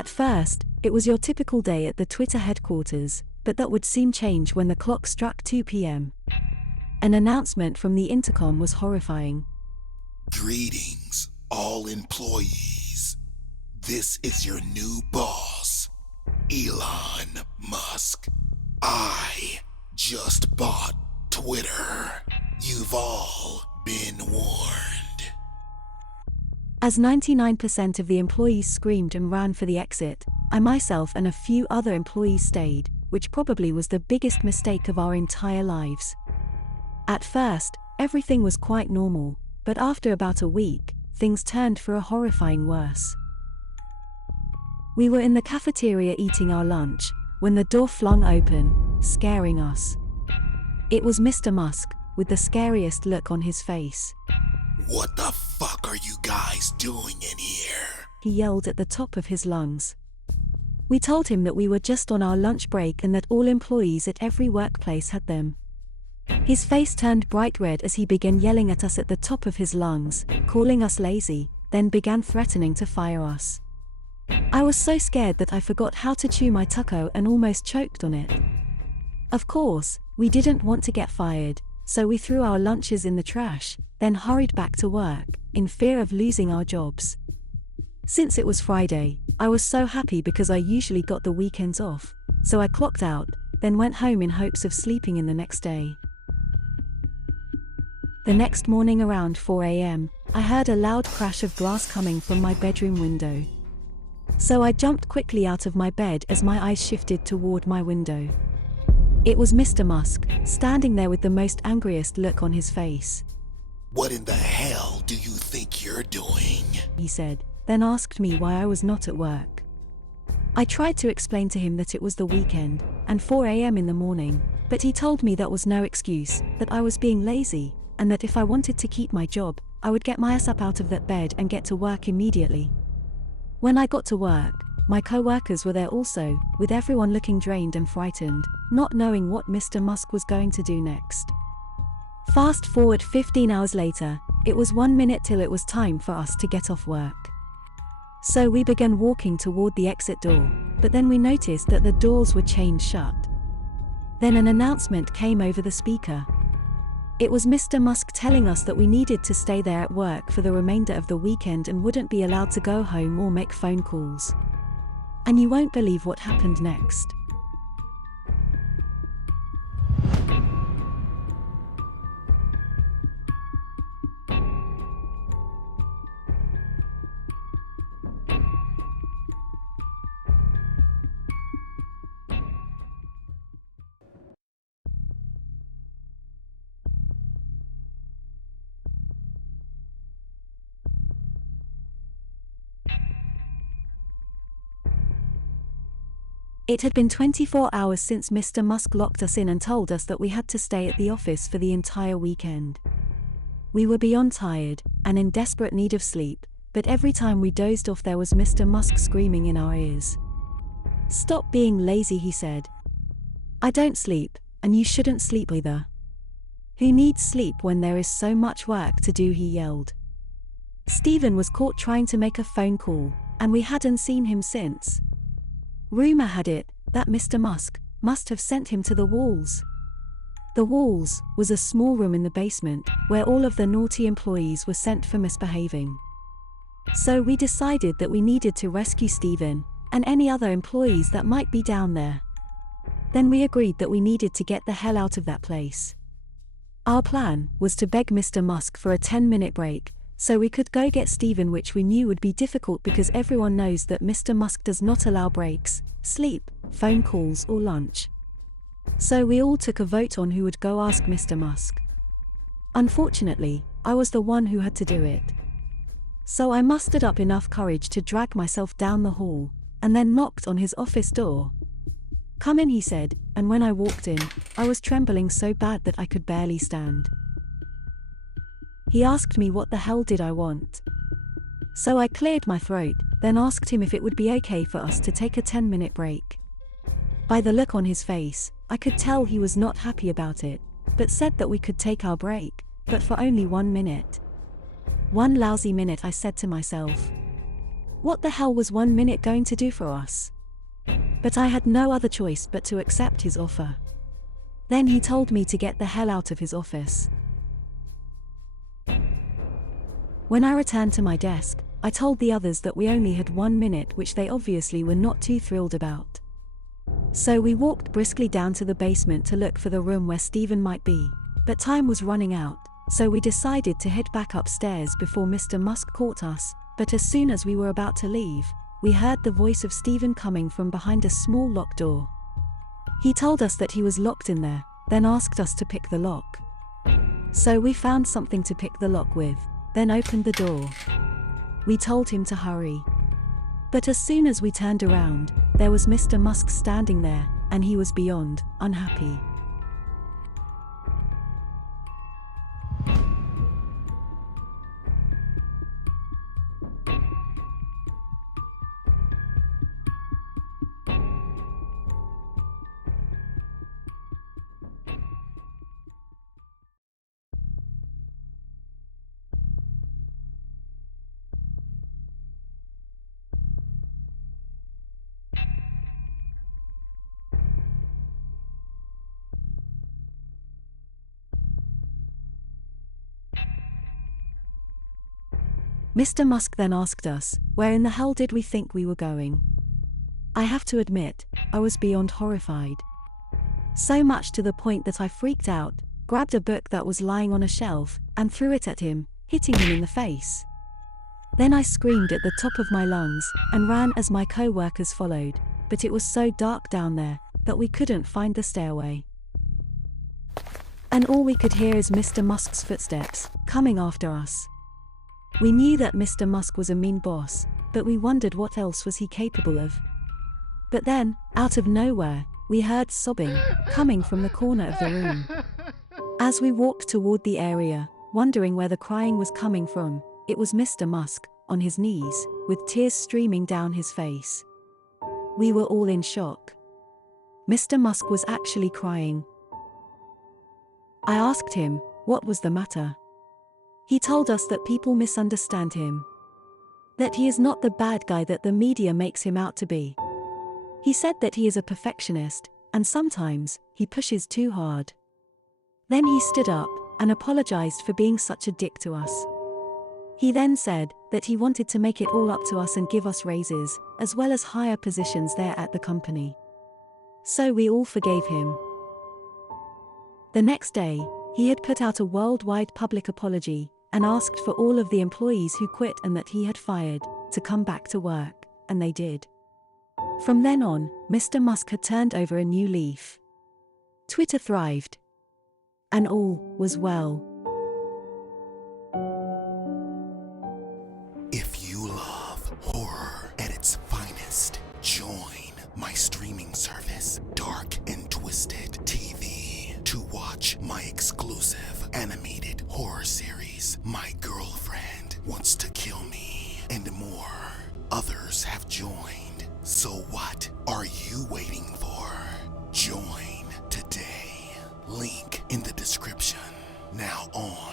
At first, it was your typical day at the Twitter headquarters, but that would soon change when the clock struck 2 p.m. An announcement from the intercom was horrifying. Greetings, all employees. This is your new boss, Elon Musk. I just bought Twitter. You've all been warned. As 99% of the employees screamed and ran for the exit, I myself and a few other employees stayed, which probably was the biggest mistake of our entire lives. At first, everything was quite normal, but after about a week, things turned for a horrifying worse. We were in the cafeteria eating our lunch, when the door flung open, scaring us. It was Mr. Musk, with the scariest look on his face. What the fuck are you guys doing in here? He yelled at the top of his lungs. We told him that we were just on our lunch break and that all employees at every workplace had them. His face turned bright red as he began yelling at us at the top of his lungs, calling us lazy, then began threatening to fire us. I was so scared that I forgot how to chew my taco and almost choked on it. Of course, we didn't want to get fired, so we threw our lunches in the trash, then hurried back to work, in fear of losing our jobs. Since it was Friday, I was so happy because I usually got the weekends off, so I clocked out, then went home in hopes of sleeping in the next day. The next morning around 4 a.m., I heard a loud crash of glass coming from my bedroom window. So I jumped quickly out of my bed as my eyes shifted toward my window. It was Mr. Musk, standing there with the most angriest look on his face. What in the hell do you think you're doing? He said, then asked me why I was not at work. I tried to explain to him that it was the weekend, and 4 a.m. in the morning, but he told me that was no excuse, that I was being lazy, and that if I wanted to keep my job, I would get my ass up out of that bed and get to work immediately. When I got to work, my co-workers were there also, with everyone looking drained and frightened, not knowing what Mr. Musk was going to do next. Fast forward 15 hours later, it was 1 minute till it was time for us to get off work. So we began walking toward the exit door, but then we noticed that the doors were chained shut. Then an announcement came over the speaker. It was Mr. Musk telling us that we needed to stay there at work for the remainder of the weekend and wouldn't be allowed to go home or make phone calls. And you won't believe what happened next. It had been 24 hours since Mr. Musk locked us in and told us that we had to stay at the office for the entire weekend. We were beyond tired, and in desperate need of sleep, but every time we dozed off there was Mr. Musk screaming in our ears. "Stop being lazy," he said. "I don't sleep, and you shouldn't sleep either. Who needs sleep when there is so much work to do?" he yelled. Steven was caught trying to make a phone call, and we hadn't seen him since. Rumor had it that Mr. Musk must have sent him to the walls. The walls was a small room in the basement where all of the naughty employees were sent for misbehaving. So we decided that we needed to rescue Steven and any other employees that might be down there. Then we agreed that we needed to get the hell out of that place. Our plan was to beg Mr. Musk for a 10-minute break, so we could go get Steven, which we knew would be difficult because everyone knows that Mr. Musk does not allow breaks, sleep, phone calls or lunch. So we all took a vote on who would go ask Mr. Musk. Unfortunately, I was the one who had to do it. So I mustered up enough courage to drag myself down the hall, and then knocked on his office door. "Come in," he said, and when I walked in, I was trembling so bad that I could barely stand. He asked me what the hell did I want. So I cleared my throat, then asked him if it would be okay for us to take a 10-minute break. By the look on his face, I could tell he was not happy about it, but said that we could take our break, but for only 1 minute. 1 lousy minute, I said to myself. What the hell was 1 minute going to do for us? But I had no other choice but to accept his offer. Then he told me to get the hell out of his office. When I returned to my desk, I told the others that we only had 1 minute, which they obviously were not too thrilled about. So we walked briskly down to the basement to look for the room where Stephen might be, but time was running out, so we decided to head back upstairs before Mr. Musk caught us. But as soon as we were about to leave, we heard the voice of Stephen coming from behind a small locked door. He told us that he was locked in there, then asked us to pick the lock. So we found something to pick the lock with, then opened the door. We told him to hurry. But as soon as we turned around, there was Mr. Musk standing there, and he was beyond unhappy. Mr. Musk then asked us, where in the hell did we think we were going? I have to admit, I was beyond horrified. So much to the point that I freaked out, grabbed a book that was lying on a shelf, and threw it at him, hitting him in the face. Then I screamed at the top of my lungs, and ran as my co-workers followed, but it was so dark down there, that we couldn't find the stairway. And all we could hear is Mr. Musk's footsteps, coming after us. We knew that Mr. Musk was a mean boss, but we wondered what else was he capable of. But then, out of nowhere, we heard sobbing, coming from the corner of the room. As we walked toward the area, wondering where the crying was coming from, it was Mr. Musk, on his knees, with tears streaming down his face. We were all in shock. Mr. Musk was actually crying. I asked him, what was the matter? He told us that people misunderstand him. That he is not the bad guy that the media makes him out to be. He said that he is a perfectionist, and sometimes, he pushes too hard. Then he stood up, and apologized for being such a dick to us. He then said that he wanted to make it all up to us and give us raises, as well as higher positions there at the company. So we all forgave him. The next day, he had put out a worldwide public apology, and asked for all of the employees who quit and that he had fired, to come back to work, and they did. From then on, Mr. Musk had turned over a new leaf. Twitter thrived. And all was well. If you love horror at its finest, join my streaming service, Dark and Twisted TV, to watch my exclusive animated horror series, My Girlfriend Wants to Kill Me, and more. Others have joined. So what are you waiting for? Join today. Link in the description. Now on